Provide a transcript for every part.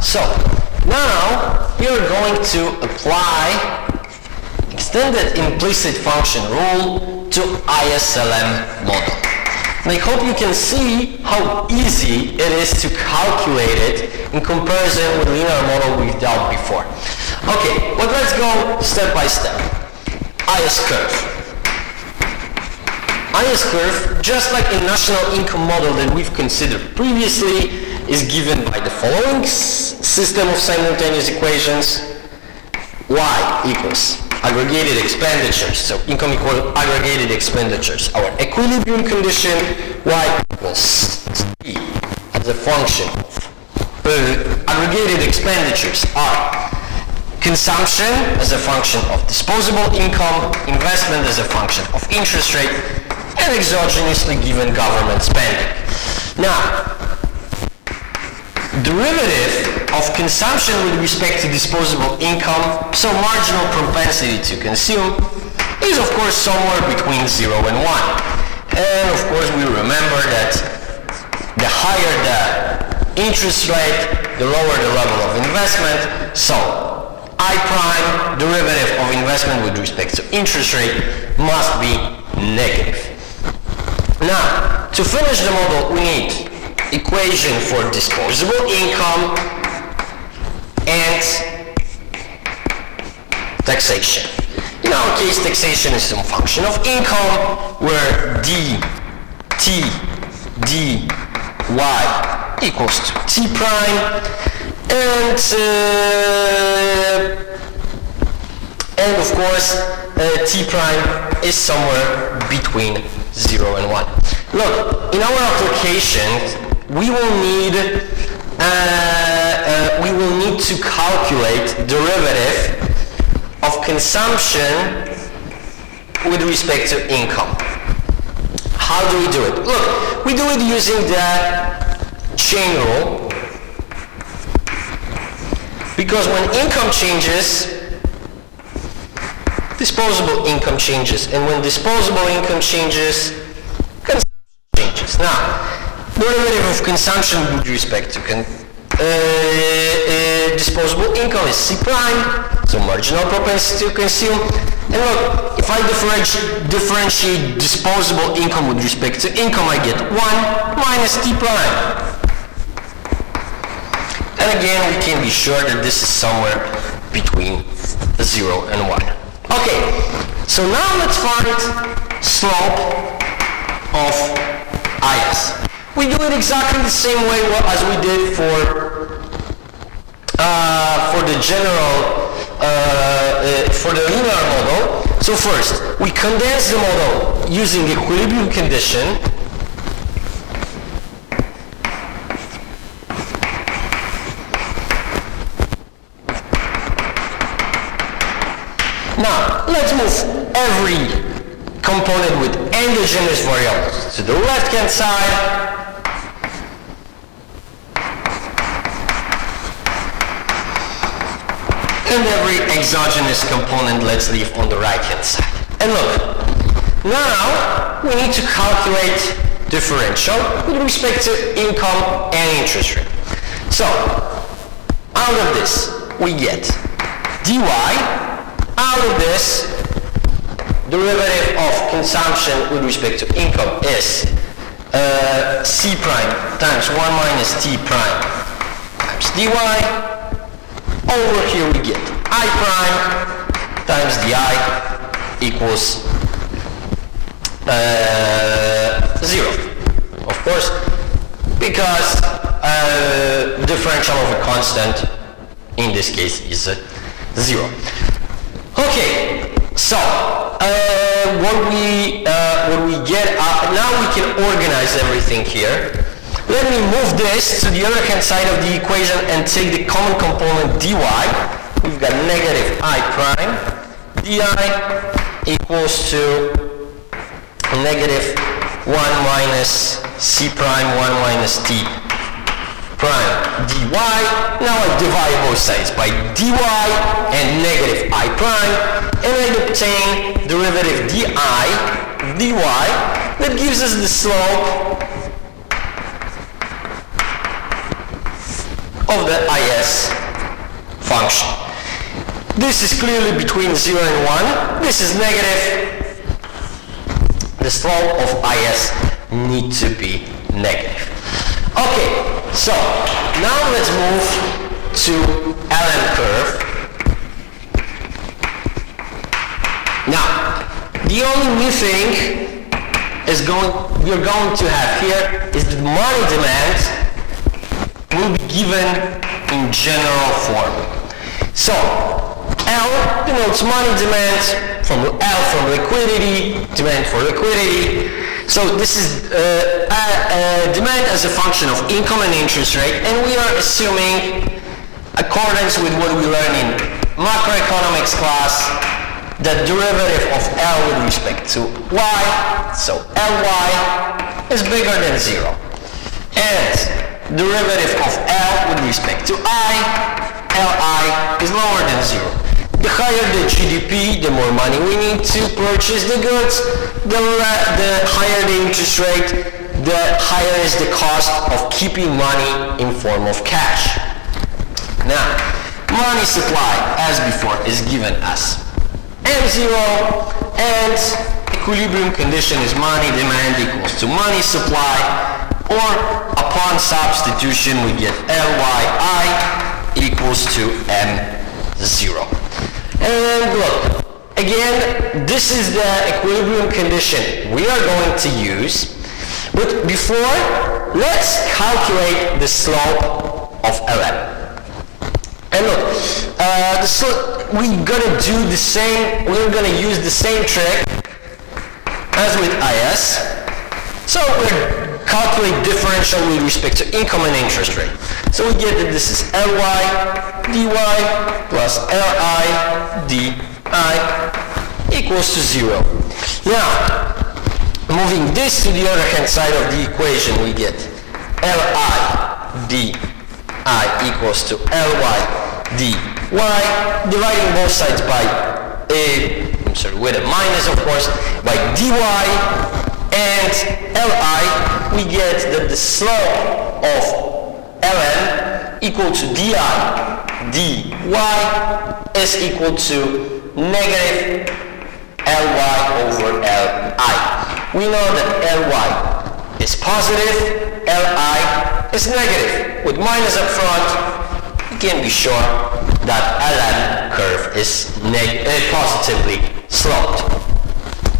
So now you're going to apply extended implicit function rule to ISLM model. And I hope you can see how easy it is to calculate it in comparison with linear model we've dealt before. Okay, but let's go step by step. IS curve. IS curve, just like a national income model that we've considered previously, is given by the following system of simultaneous equations. Y equals aggregated expenditures, so income equal aggregated expenditures. Our equilibrium condition, y equals t as a function of aggregated expenditures are consumption as a function of disposable income, investment as a function of interest rate, and exogenously given government spending. Now, derivative of consumption with respect to disposable income, so marginal propensity to consume, is of course somewhere between 0 and 1. And of course we remember that the higher the interest rate, the lower the level of investment, so I prime derivative of investment with respect to interest rate must be negative. Now, to finish the model, we need equation for disposable income and taxation. In our case, taxation is some function of income where dy equals to t prime, and of course t prime is somewhere between 0 and 1. Look, in our application we will need to calculate derivative of consumption with respect to income. How do we do it? Look, we do it using the chain rule, because when income changes, disposable income changes, and when disposable income changes, consumption changes. Now, derivative of consumption with respect to disposable income is C prime, so marginal propensity to consume. And look, if I differentiate disposable income with respect to income, I get 1 minus T prime. And again, we can be sure that this is somewhere between 0 and 1. Okay, so now let's find slope of IS. We do it exactly the same way as we did for the general, for the linear model. So first, we condense the model using equilibrium condition. Now, let's move every component with endogenous variables to the left-hand side. And every exogenous component let's leave on the right-hand side. And look, now we need to calculate differential with respect to income and interest rate. So, out of this, we get dy. Out of this, derivative of consumption with respect to income is C prime times 1 minus T prime times dy. Over here we get I prime times di equals 0. Of course, because differential of a constant in this case is 0. Okay, so what we get now we can organize everything here. Let me move this to the other hand side of the equation and take the common component dy. We've got negative I prime di equals to negative 1 minus C prime 1 minus T prime dy. Now I divide both sides by dy and negative I prime, and I obtain derivative dy that gives us the slope of the IS function. This is clearly between 0 and 1. This is negative. The slope of IS need to be negative. Okay, so now let's move to LM curve. Now, the only new thing we're going to have here is that money demand will be given in general form. So, L denotes money demand, from liquidity, demand for liquidity. So this is demand as a function of income and interest rate, and we are assuming, accordance with what we learned in macroeconomics class, the derivative of L with respect to y, so Ly is bigger than 0. And derivative of L with respect to I, Li is lower than 0. The higher the GDP, the more money we need to purchase the goods, the higher the interest rate, the higher is the cost of keeping money in form of cash. Now, money supply, as before, is given as M0, and equilibrium condition is money demand equals to money supply, or upon substitution we get Lyi equals to M0. And look, again, this is the equilibrium condition we are going to use, but before, let's calculate the slope of LM. And look, we're gonna use the same trick as with IS. So we'll calculate differential with respect to income and interest rate. So we get that this is Ly dy plus Li di equals to 0. Now, moving this to the other hand side of the equation, we get Li di equals to Ly dy, dividing both sides by with a minus, of course, by dy, and Li, we get that the slope of Ln equal to di dy is equal to negative Ly over Li. We know that Ly is positive, Li is negative. With minus up front, we can be sure that LM curve is positively sloped.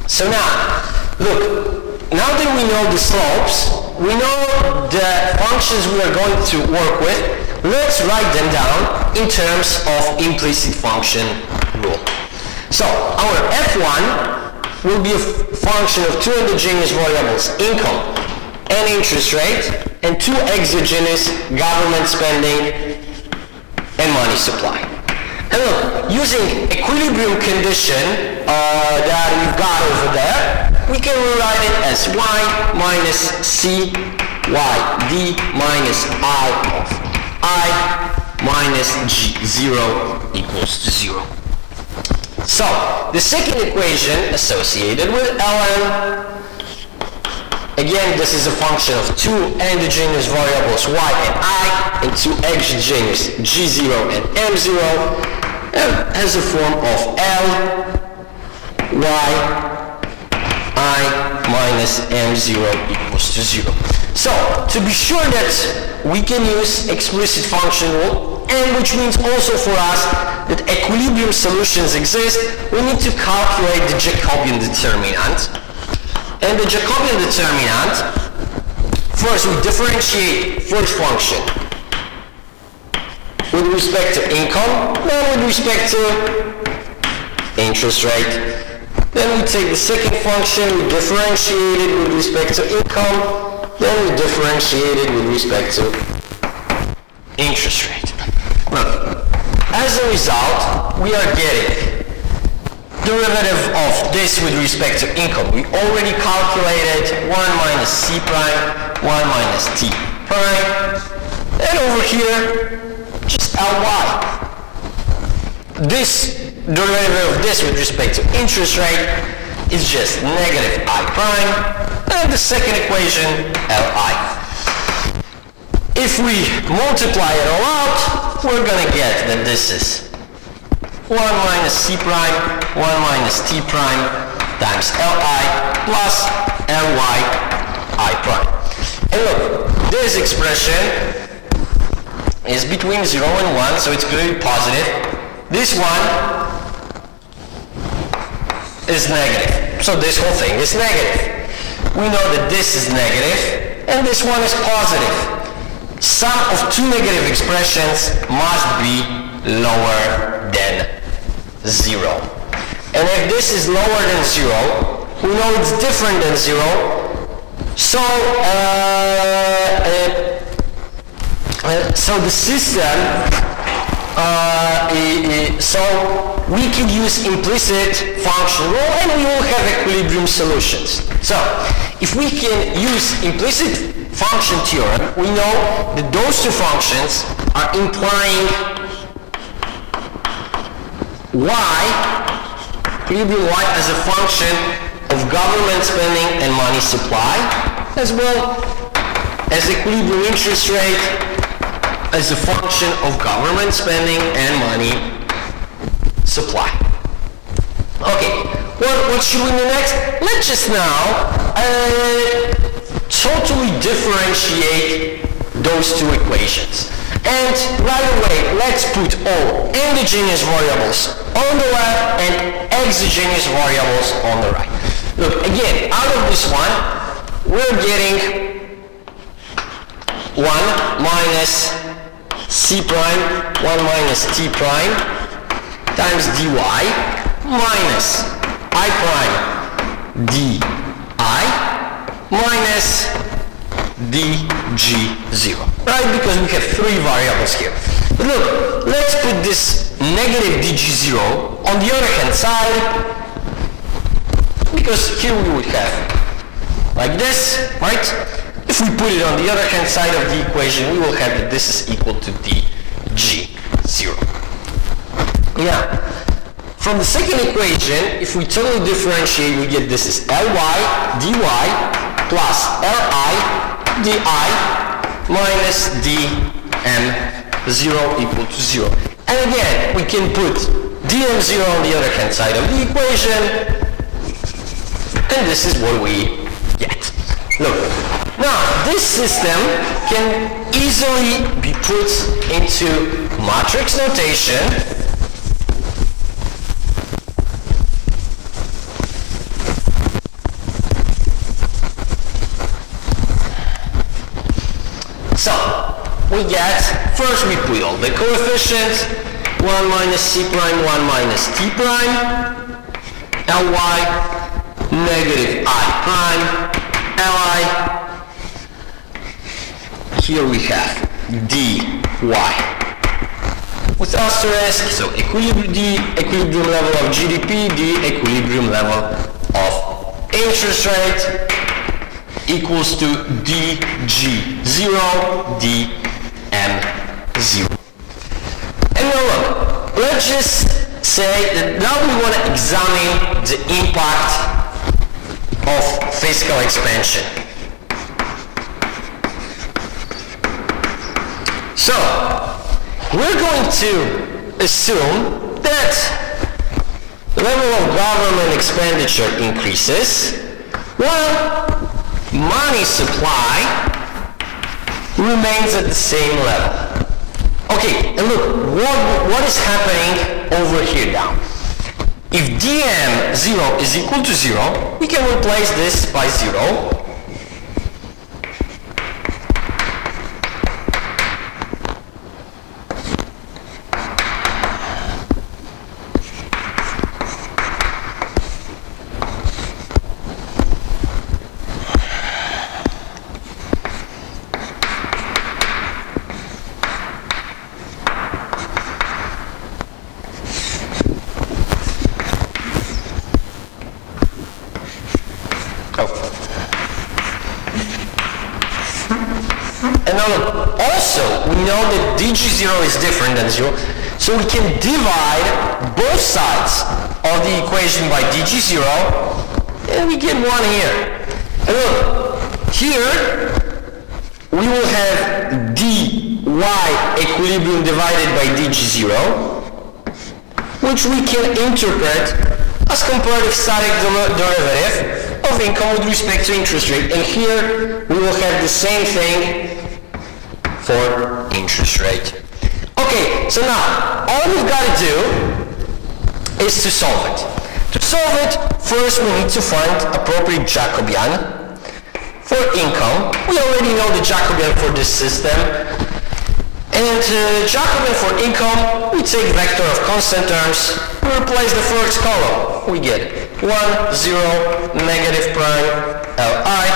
So now, look, now that we know the slopes, we know the functions we are going to work with, let's write them down in terms of implicit function rule. So our F1 will be a function of two endogenous variables, income and interest rate, and two exogenous, government spending and money supply. And look, using equilibrium condition that we've got over there, we can rewrite it as y minus c y d minus I of I minus g0 equals to 0. So, the second equation associated with Ln, again, this is a function of two endogenous variables y and I and two exogenous g0 and m0, and has a form of L y I minus m0 equals to 0. So, to be sure that we can use explicit function rule, and which means also for us that equilibrium solutions exist, we need to calculate the Jacobian determinant. And the Jacobian determinant, first we differentiate first function with respect to income, then with respect to interest rate. Then we take the second function, we differentiate it with respect to income, then we differentiate it with respect to interest rate. Look, as a result, we are getting derivative of this with respect to income. We already calculated 1 minus c prime, 1 minus t prime, and over here, just Ly. This derivative of this with respect to interest rate is just negative I prime, and the second equation, Li. if we multiply it all out, we're gonna get that this is 1 minus c prime, 1 minus t prime times li plus ly I prime. And look, this expression is between 0 and 1, so it's going to be positive. This one is negative, so this whole thing is negative. We know that this is negative, and this one is positive. Sum of two negative expressions must be lower than 0. And if this is lower than 0, we know it's different than 0, so so the system, so we can use implicit function rule and we will have equilibrium solutions. So if we can use implicit function theorem, we know that those two functions are implying y, equilibrium y as a function of government spending and money supply, as well as equilibrium interest rate as a function of government spending and money supply. Okay, what should we do next? Let's just now totally differentiate those two equations. And right away, let's put all endogenous variables on the left and exogenous variables on the right. Look, again, out of this one, we're getting 1 minus c prime, 1 minus t prime times dy minus I prime di minus dg0, right? Because we have three variables here. But look, let's put this negative dg0 on the other hand side, because here we would have like this, right? If we put it on the other hand side of the equation, we will have that this is equal to dg0. Now, from the second equation, if we totally differentiate, we get this is ly dy plus li di minus dm0 equal to 0. And again, we can put dm0 on the other hand side of the equation, and this is what we get. Look, now this system can easily be put into matrix notation. So, we get, first we put all the coefficients, 1 minus c prime, 1 minus t prime, ly, negative I prime, li, here we have dy with asterisk, so equilibrium level of GDP, the equilibrium level of interest rate equals to dg0, dm0. And now look, let's just say that now we want to examine the impact of fiscal expansion. So, we're going to assume that the level of government expenditure increases while money supply remains at the same level. Okay, and look, what is happening over here now? If dm0 is equal to 0, we can replace this by 0. And now also, we know that dg0 is different than 0, so we can divide both sides of the equation by dg0, and we get 1 here. And look, here we will have d equilibrium divided by dg0, which we can interpret as comparative static derivative of income with respect to interest rate. And here we will have the same thing for interest rate. Okay, so now all we've got to do is to solve it. To solve it, first we need to find appropriate Jacobian for income. We already know the Jacobian for this system. And Jacobian for income, we take vector of constant terms, we replace the first column. We get 1, 0, negative prime, Li,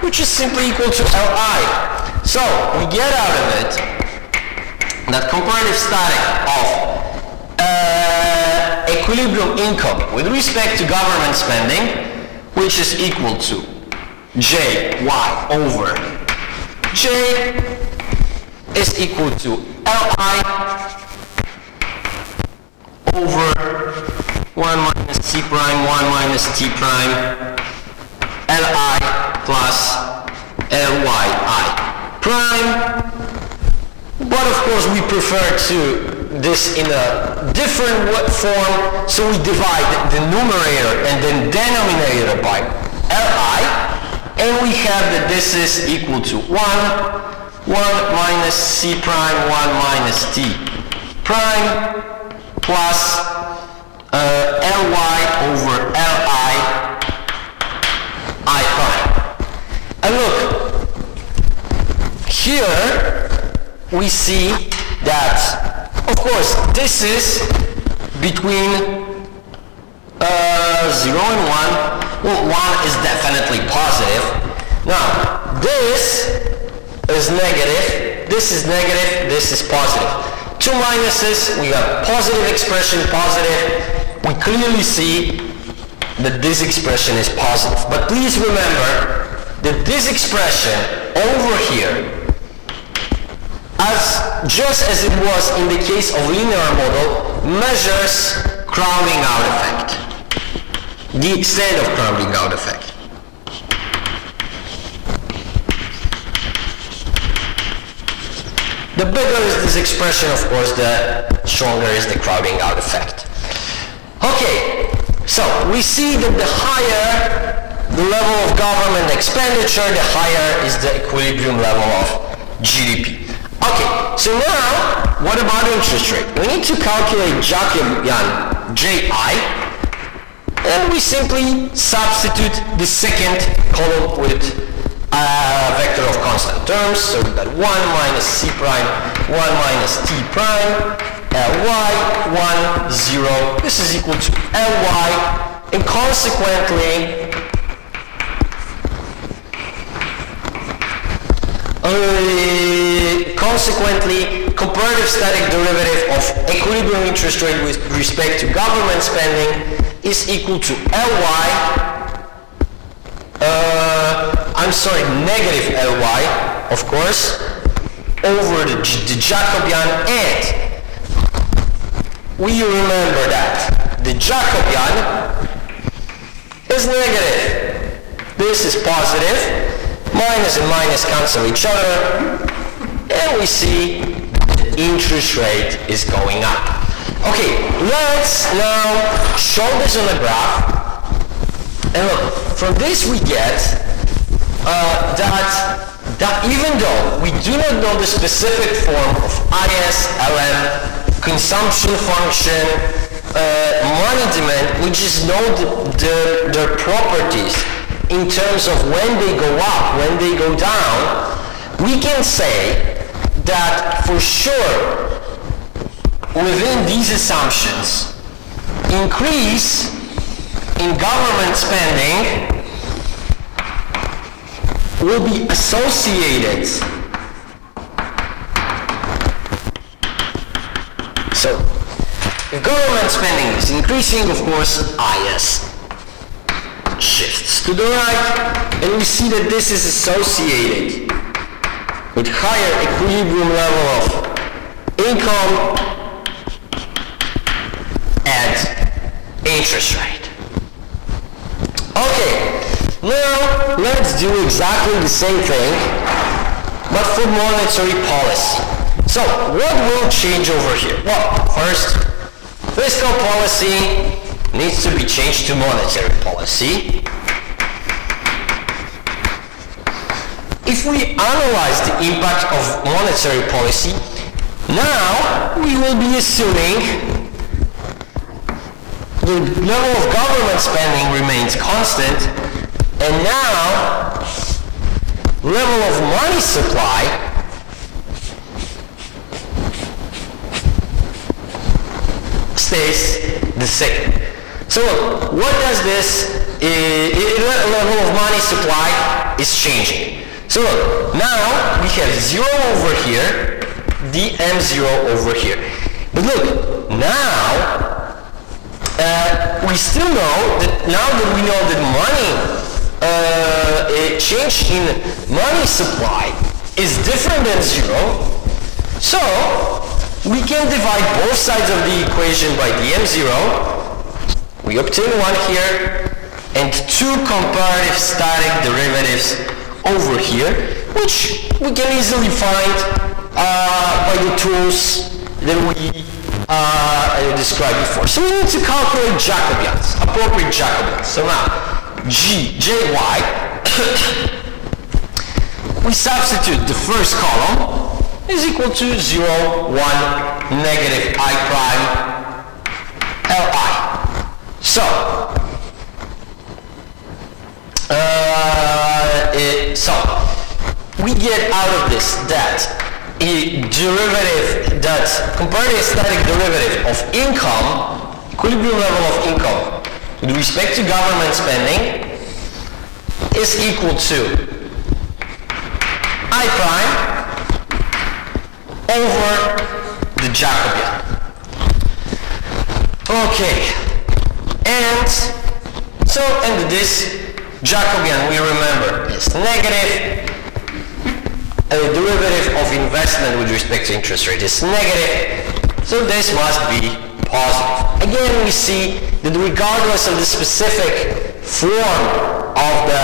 which is simply equal to Li. So we get out of it that comparative static of equilibrium income with respect to government spending, which is equal to Jy over J is equal to Li over 1 minus T prime, 1 minus T prime, Li plus Lyi prime. But of course we prefer to this in a different form, so we divide the numerator and the denominator by Li, and we have that this is equal to 1 minus C prime, 1 minus T prime, plus Ly over Li I prime. And look, here we see that, of course, this is between 0 and 1. Well, 1 is definitely positive. Now, this is negative, this is negative, this is positive. Two minuses, we have positive expression, positive. We clearly see that this expression is positive. But please remember that this expression over here, just as it was in the case of linear model, measures crowding out effect, the extent of crowding out effect. The bigger is this expression, of course, the stronger is the crowding out effect. Okay, so we see that the higher the level of government expenditure, the higher is the equilibrium level of GDP. Okay, so now, what about interest rate? We need to calculate Jacobian Ji, and we simply substitute the second column with a vector of constant terms. So we got 1 minus C prime, 1 minus T prime, Ly, 1, 0. This is equal to Ly, and consequently, comparative static derivative of equilibrium interest rate with respect to government spending is equal to negative Ly, of course, over the Jacobian, and we remember that the Jacobian is negative. This is positive. Minus and minus cancel each other, and we see the interest rate is going up. Okay, let's now show this on the graph. And look, from this we get that even though we do not know the specific form of IS, LM, consumption function, money demand, we just know their properties in terms of when they go up, when they go down, we can say that for sure within these assumptions, increase in government spending will be associated. So, if government spending is increasing, of course, IS shifts to the right, and we see that this is associated with higher equilibrium level of income and interest rate. Okay, now let's do exactly the same thing, but for monetary policy. So what will change over here? Well, first, fiscal policy needs to be changed to monetary policy. If we analyze the impact of monetary policy, now we will be assuming the level of government spending remains constant, and now level of money supply stays the same. So what does this, level of money supply is changing. So look, now we have 0 over here, the M0 over here. But look, now we still know that now that we know that money, a change in money supply is different than 0, so we can divide both sides of the equation by the M0. We obtain 1 here and 2 comparative static derivatives over here, which we can easily find by the tools that we described before. So we need to calculate Jacobians, appropriate Jacobians. So now, Jy, we substitute the first column is equal to 0, 1, negative I prime, Li. So, we get out of this that a derivative, that comparative static derivative of income, equilibrium level of income, with respect to government spending, is equal to I prime over the Jacobian. Okay, and so, and this Jacobian, we remember, is negative. A derivative of investment with respect to interest rate is negative, so this must be positive. Again, we see that regardless of the specific form of the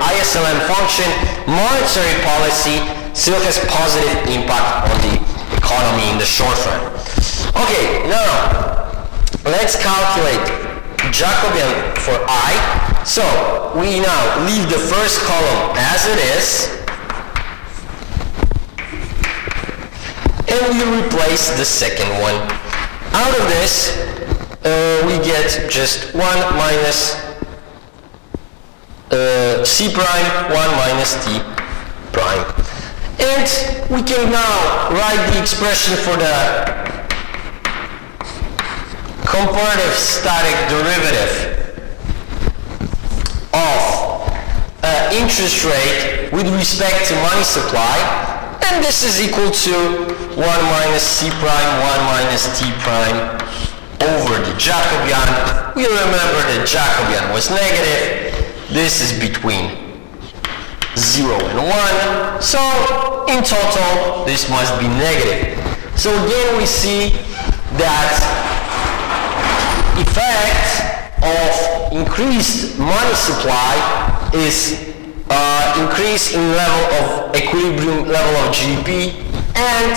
ISLM function, monetary policy still has positive impact on the economy in the short run. Okay, now let's calculate Jacobian for I. So we now leave the first column as it is, and we replace the second one. Out of this, we get just 1 minus C prime, 1 minus T prime. And we can now write the expression for the comparative static derivative of interest rate with respect to money supply, and this is equal to 1 minus C prime, 1 minus T prime over the Jacobian. We remember that Jacobian was negative. This is between 0 and 1, so in total this must be negative. So again we see that effect of increased money supply is increase in level of equilibrium level of GDP and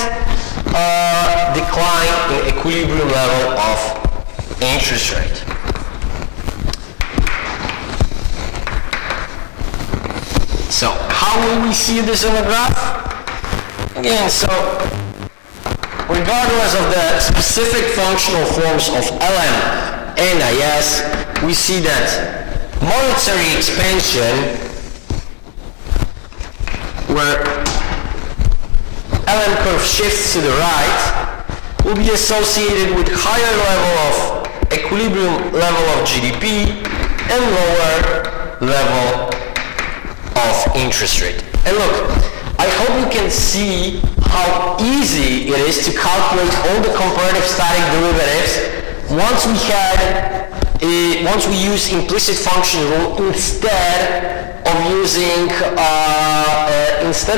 decline in equilibrium level of interest rate. So how will we see this in the graph? Again, so regardless of the specific functional forms of LM and IS, we see that monetary expansion, where LM curve shifts to the right, will be associated with higher level of equilibrium level of GDP and lower level of interest rate. And look, I hope you can see how easy it is to calculate all the comparative static derivatives once we use implicit function rule instead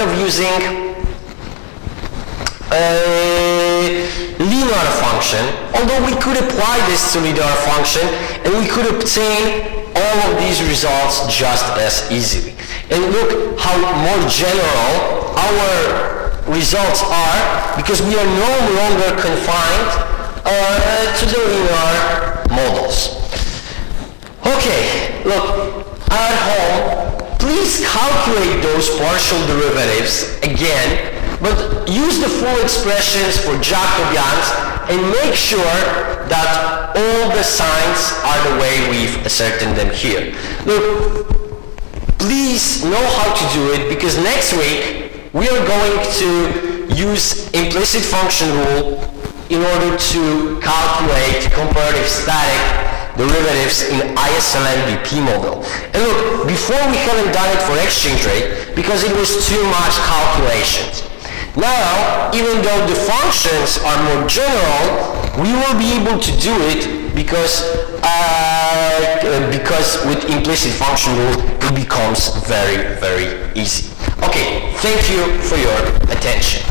of using linear function. Although we could apply this to linear function and we could obtain all of these results just as easily. And look how more general our results are, because we are no longer confined to the linear models. Okay, look, at home, please calculate those partial derivatives again, but use the full expressions for Jacobians and make sure that all the signs are the way we've ascertained them here. Look, please know how to do it, because next week we are going to use implicit function rule in order to calculate comparative static derivatives in ISLN BP model. And look, before we haven't done it for exchange rate because it was too much calculations. Now, even though the functions are more general, we will be able to do it because with implicit function rule it becomes very, very easy. Okay, thank you for your attention.